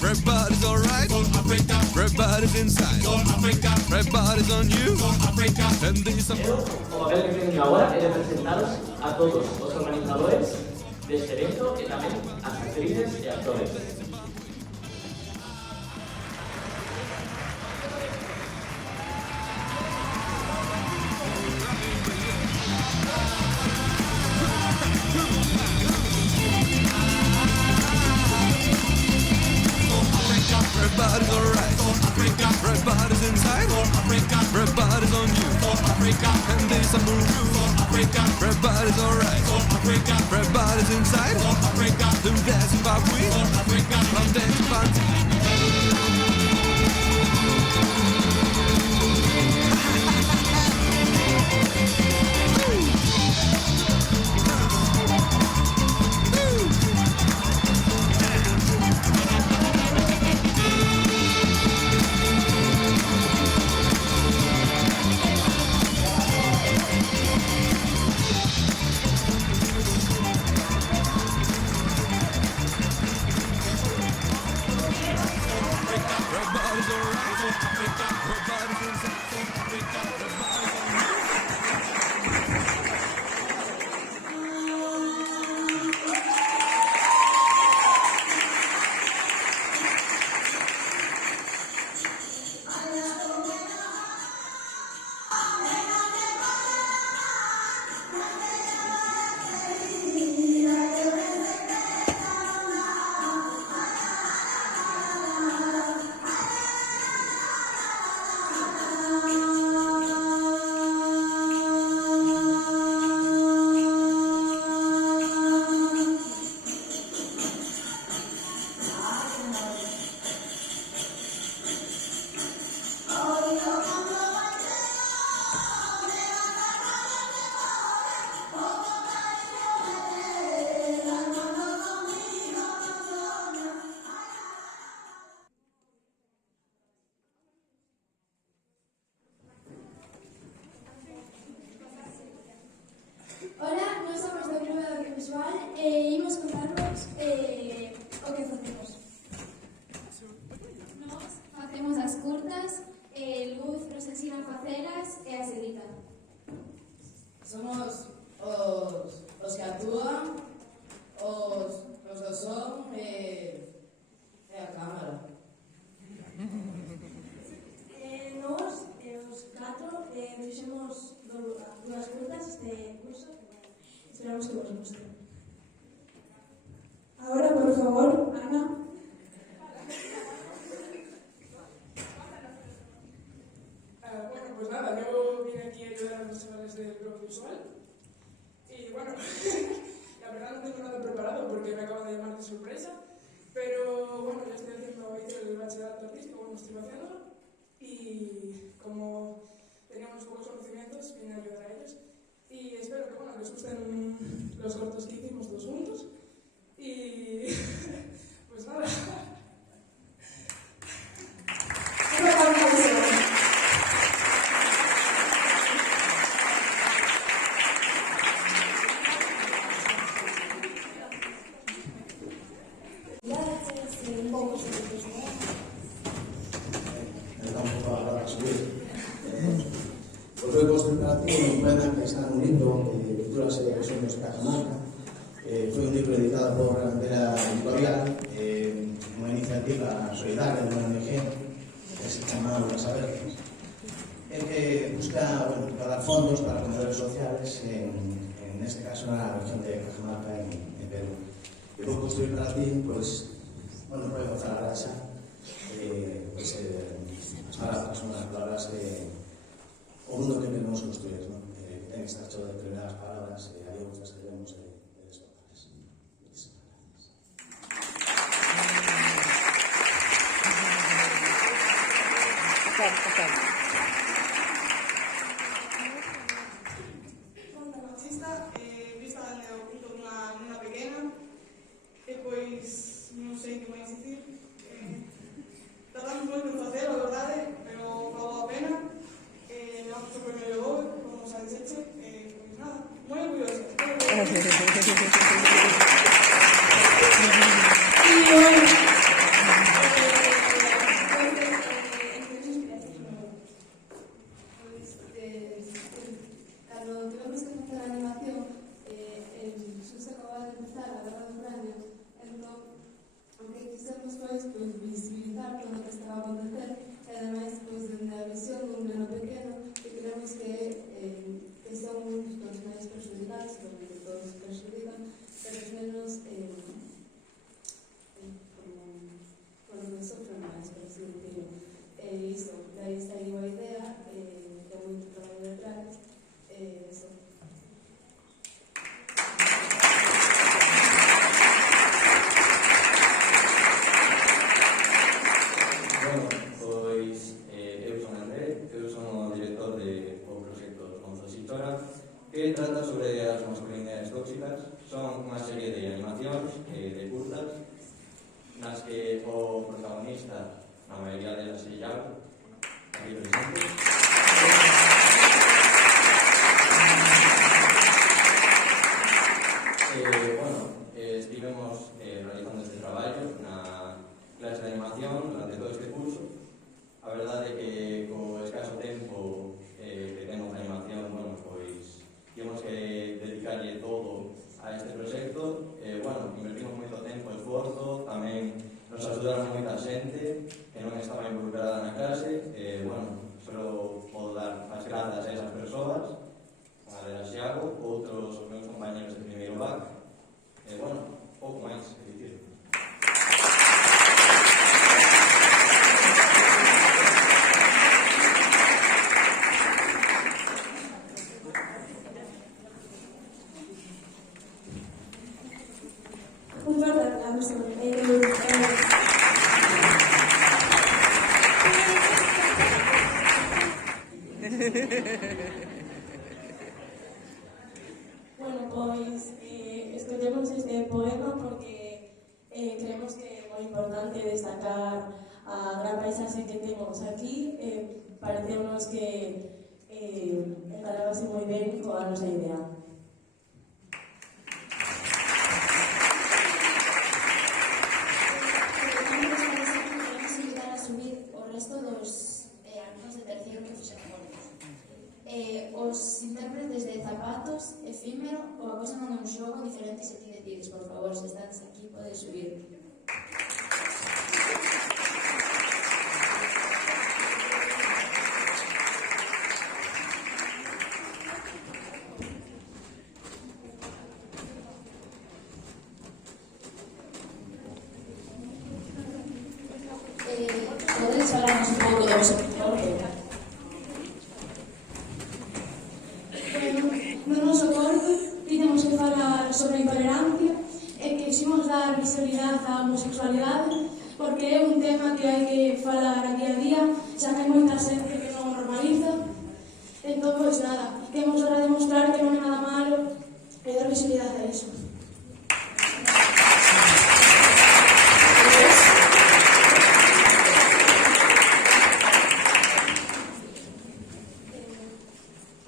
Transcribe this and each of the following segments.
Everybody's alright. Everybody's inside. Everybody's on you. And these are... Como papel que tengo ahora es de presentaros a todos los organizadores de este evento y también a las actrices y actores. Everybody's alright. Everybody's inside. Everybody's on you. And these are everybody's alright. Everybody's inside. Do that Zimbabwe. From day to party. Hola, nós somos do Clube de Audiovisual e imos contarvos o que facemos. Nós facemos as curtas, Luz nos ensina a facelas e as edita. Somos os que actúan, os do son e a cámara. Nós, os 4, fixemos dúas curtas este curso. Esperamos que vos guste. Ahora, por favor, Ana. Bueno, pues nada, yo vine aquí a ayudar a los chavales del Club Visual y bueno, la verdad no tengo nada preparado porque me acaban de llamar de sorpresa, pero bueno, yo estoy haciendo el bachillerato artístico, bueno, estoy haciéndolo y como tenía unos pocos conocimientos, vine a ayudar a ellos y espero que bueno, les gusten los cortos que hicimos todos juntos y pues nada. Os voy a consultar aquí un poema que está en un libro que titula Selecciones de Cajamarca. Fue un libro editado por la editorial, una iniciativa solidaria de una ONG que se llama Los Saberes, que busca dar fondos para comedores sociales, en este caso en la región de Cajamarca, en Perú. Y por construir para ti, pues, bueno, voy a gozar a esa, para unas palabras o mundo que queremos construir, ¿no? Que tiene que estar hecho de determinadas palabras, hay muchas que debemos de desbotarles. Muchísimas gracias. Conta machista, eu estaba junto nunha pequena e pois non sei que máis dicir. Tardamos moito en facer, a verdade, pero valeu a pena. Levamos o premio de hoy, como xa dixeche, trata sobre as masculinidades tóxicas. Son unha serie de animacións de curtas nas que o protagonista, na maioría delas é Iago, aquí presente. Estivemos realizando este traballo na clase de animación durante todo este curso. A verdade é que co escaso tempo que temos de animación, pois temos que dedicarlle todo a este proxecto. Invertimos moito tempo e esforzo, tamén nos ajudaron moita xente que non estaba involucrada na clase. Só podo dar as grazas a esas persoas, a de Asiago, outros meus compañeros de primeiro BAC. Pouco máis que dicir. Un fuerte aplauso. Bueno, pois escollemos este poema porque creemos que é moi importante destacar a gran paisaxe que temos aquí. Parecemos que encarábase moi ben coa nosa idea. Queremos ayudar a subir o resto dos alumnos de terceiro que fixeron monos. Os intérpretes de Zapatos, Efímero ou A cosa non é un xogo diferente se ti decides, por favor, se estás aquí podes subir. Podes falarnos un pouco do vosso corpo? No noso corpo tínhamos que falar sobre a intolerancia e que quiximos dar visibilidade á homosexualidade porque é un tema que hai que falar a día, xa que hai moita xente que non normaliza. Entón, pois nada, queremos ahora demostrar que non é nada malo e dar visibilidade a iso.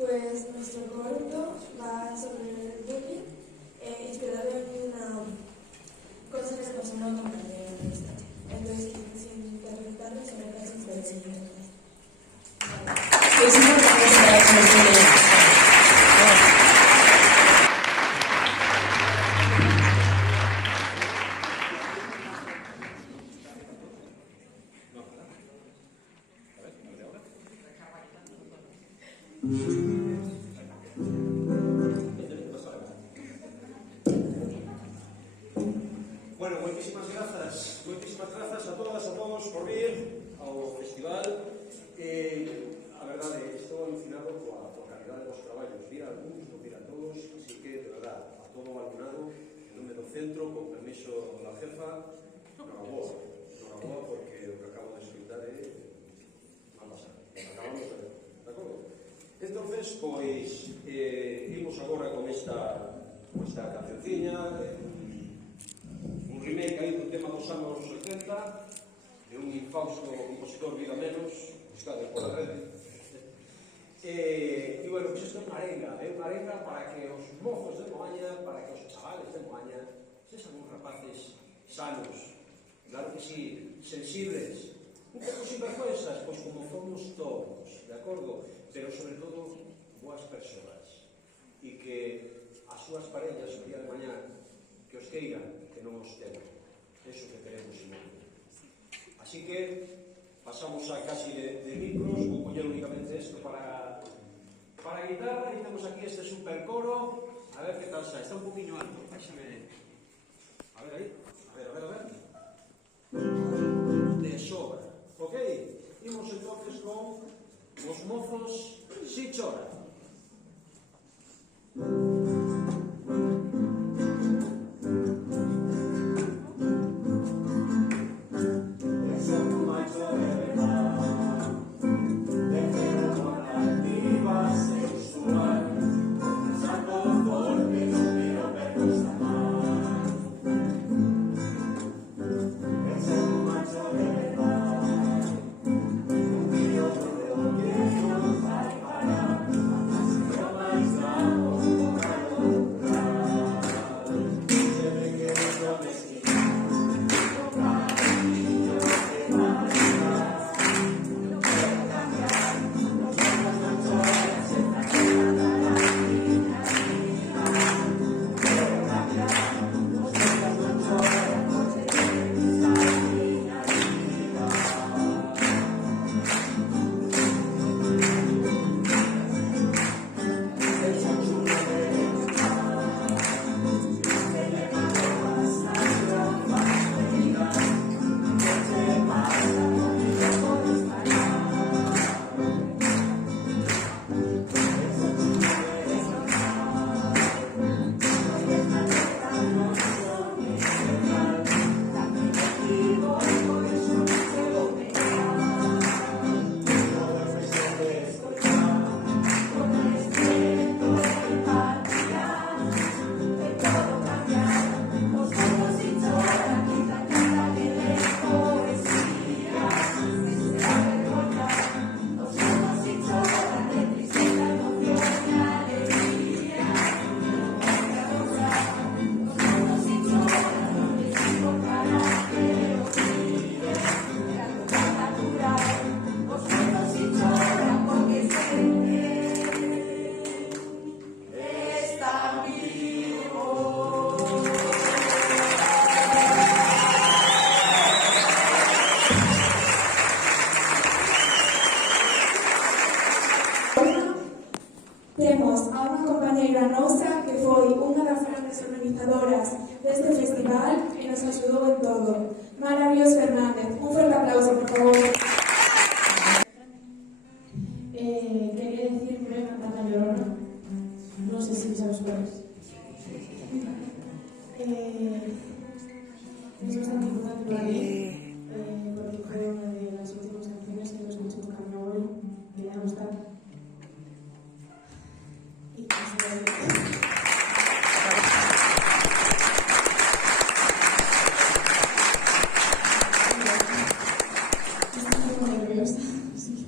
Pues nuestro corto va sobre el bullying, inspirado en una cosa que se pasó en una compañera nuestra. Entonces, sin interpretarlo, se me casi interesante. Es importante para los Bueno, moitísimas grazas a todas, a todos por vir ao festival. A verdade, estou alucinado coa calidade dos traballos. Vir a algúns, non vir a todos, así que, de verdade, a todo o alumnado, en nome do centro, con permiso da jefa, noraboa, porque o que acabo de escutar é a pasar. Acabamos de ver, de acordo? Entonces, pois, imos agora con esta cancionciña, un remake aí do tema dos anos 80 de un infausto compositor vida menos, buscado por a rede. E, bueno, pues isto é unha arenga para que os mozos de Moaña, para que os chavales de Moaña sexan uns rapaces sanos, claro que sí, sensibles, un pouco sinvergüenzas, pois como somos todos, de acordo? Pero sobre todo boas persoas e que as súas parellas o día de mañá que os queiran, que non os teman. Eso que queremos en mundo. Así que pasamos a casi de micros, vou poñer únicamente isto para a guitarra e temos aquí este super coro. A ver que tal xa, está un poquinho alto, báixame. A ver aí, a ver. De sobra, ok? Imos entonces con os mozos Si Chora. Sexual, Temos a unha compañeira nosa que foi unha das grandes organizadoras deste festival e nos axudou en todo. Mara Ríos Fernández. Un forte aplauso, por favor. Quería decir que voy a cantar La Llorona. No sé si sabes cuál es. Es bastante importante para mí, porque fue una de las últimas canciones que lo escuché tocar mi abuelo, que ya no está. Y estoy muy nerviosa. Sí.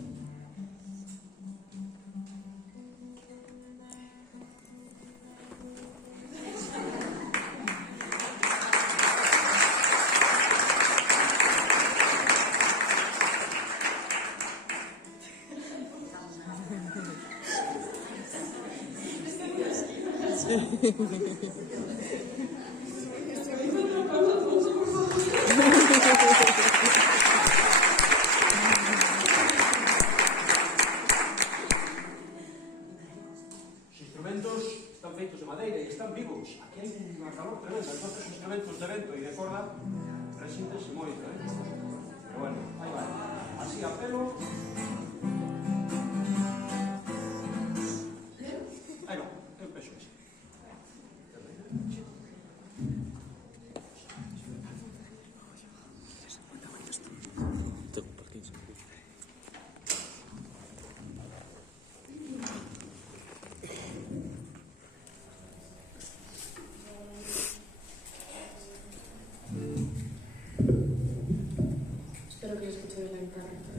Os instrumentos están feitos de madeira e están vivos. Aquí hai unha calor tremenda. Entonces, os instrumentos de vento e de corda resíntense moito, Pero bueno, aí vai. Así a pelo. Aí non, eu pexo así. Espero que lo escuche bien la guitarra.